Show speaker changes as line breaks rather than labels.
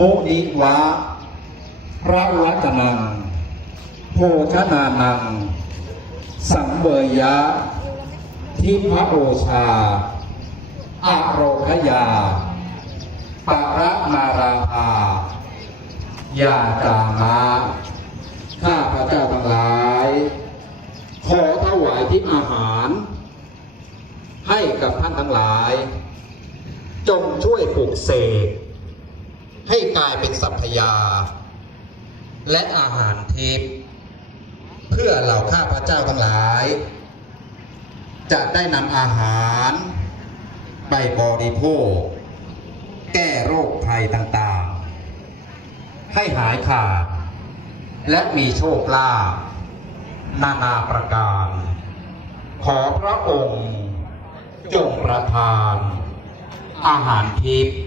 มุนิวะ พระวัจนัง โภชนานัง สังเวยะ ทิพโอชาอโรคยาปะระมาราภายาจามะข้าพระเจ้าทั้งหลาย ขอถวายทิพอาหาร ให้กับท่านทั้งหลาย จงช่วยปลุกเสกายเป็นสัพยา และอาหารทิพย์เพื่อเหล่าข้าพระเจ้าทั้งหลาย จะได้นำอาหารไปบริโภค แก้โรคภัยต่างๆ ให้หายขาด และมีโชคลาภนานาประการ ขอพระองค์จงประทาน อาหารทิพย์